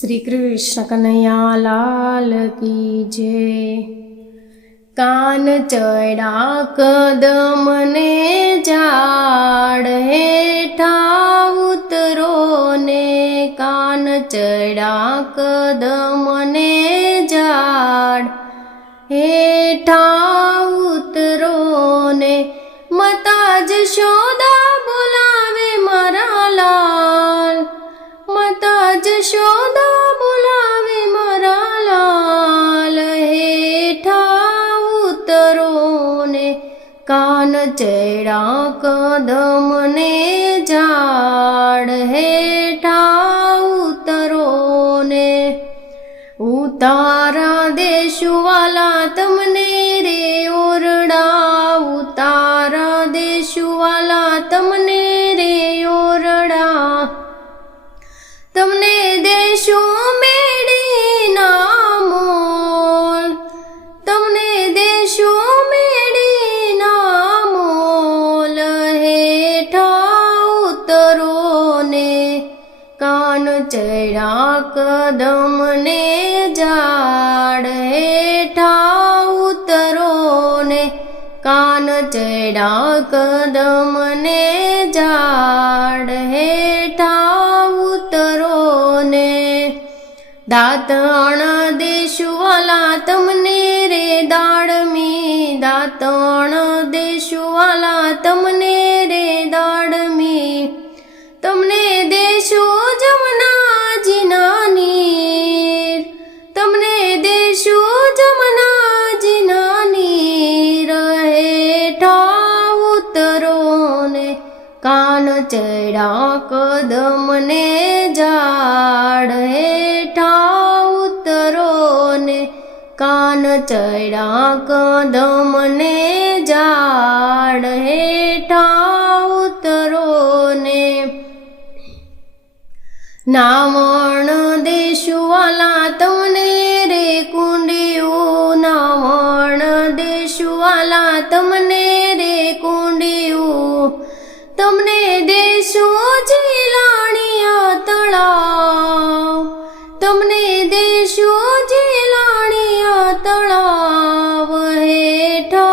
श्री कृष्ण कन्हैया लाल की जय। कान चढ़ा कदम ने झाड़ हेठा उतरो ने, कान चढ़ा कदम ने झाड़ हेठा उतरो ने। माता जशोदा बोलावे मारा लाल, माता जशोदा बोलावे मारा लाल, हेठा उतरो ने, कान चढ़ा कदम ने झाड़ हेठा उतरो ने। उतारा देशु वाला तमने रे ओरडा, उतारा देशु वाला तमने रे ओरडा। तमने देशो मेड़ी ना मोल, तमने देशो मेड़ी ना मोल, हेठा उतरो ने, कान चढ़ा कदम ने झाड़ हेठा उतरो ने, कान चढ़ा कदम ने झाड़ हेठा उतरो ने। दातण देशु वाला तमने रे दाड़मी, दातण देशु वाला तमने रे दाड़मी। तमने देशो जमुना जीना नीर, तमने देशो जमुना जीना नीर, हेठा उतरो ने, कान चढ़ा कदम ने झाड़ हेठा उतरो ने, कान चढ़ा कदम ने झाड़ हेठा उतरो ने। नावण देशु वाला तमने रे कुंडियो, नावण देशु वाला तमने रे कुंडियो। तमने देशो झेलाणिया तळाव, तमने देशो झेलाणिया तळाव, हेठा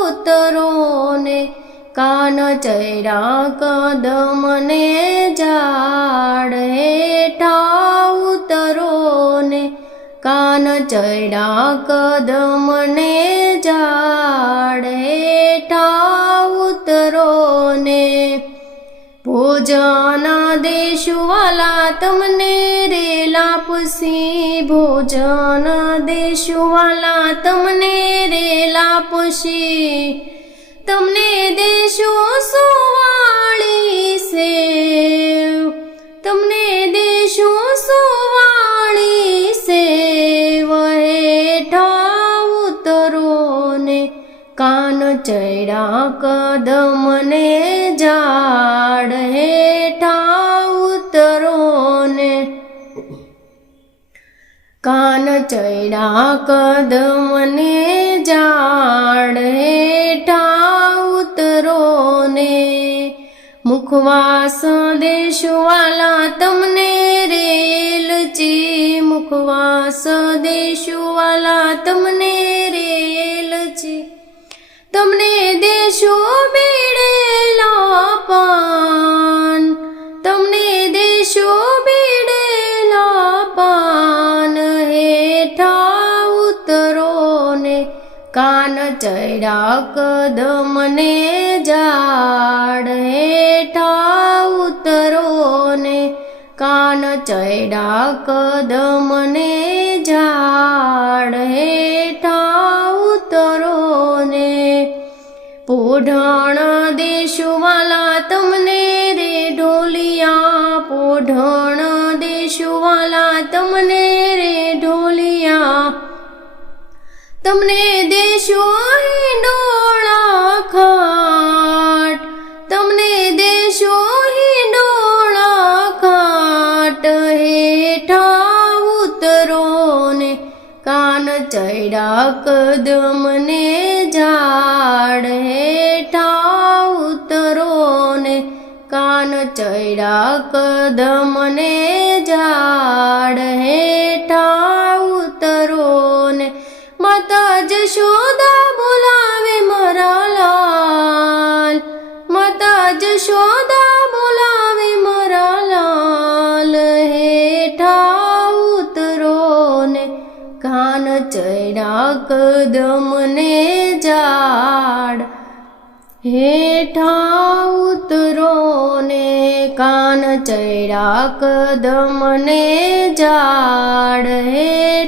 उतरो ने, कान चढ़ा कदम ने झाड़ हेठा उतरो ने, कान चढ़ा कदम ने झाड़ हेठा उतरो ने। भोजन देशु वाला तमने रे लापसी, भोजन देशु वाला तमने रे लापसी। तमने देशो सुवाली सेव, तमने देशो सुवाली सेव, हेठा उतरो ने, कान चढ़ा कदम ने झाड़ हेठा उतरो ने, कान चढ़ा कदम ने झाड़ हेठा उतरो ने। मुखवास देशु वाला तमने रे एलची, मुखवास देशु वाला तमने रे एलची। तमने देशो बेड़ेला पान, तमने देशो बेड़ेला पान, हेठा उतरो ने, कान चढ़ा कदम ने झाड़ हेठा उतरो ने, कान चढ़ा कदम ने झाड़ हेठा उतरो ने। पोढ़ण देशु वाला तमने रे ढोलिया, पोढ़ण देशु वाला तमने रे ढोलिया। तमने देशो हिंडोला खाट, तमने देशो हिंडोला खाट, हेठा उतरो ने, कान चढ़ा कदम ने झाड़ हेठा उतरो ने, कान चढ़ा કદમને ઝાડ હેઠા ઉતરો ને માતા જશોદા બોલાવે મારા લાલ માતા જશોદા બોલાવે મારા લાલ હેઠા ઉતરો ને કાન ચડ્યા કદમને ઝાડ હેઠા ઉતરો ને કાન ચડ્યા કદમને ઝાડ હેઠા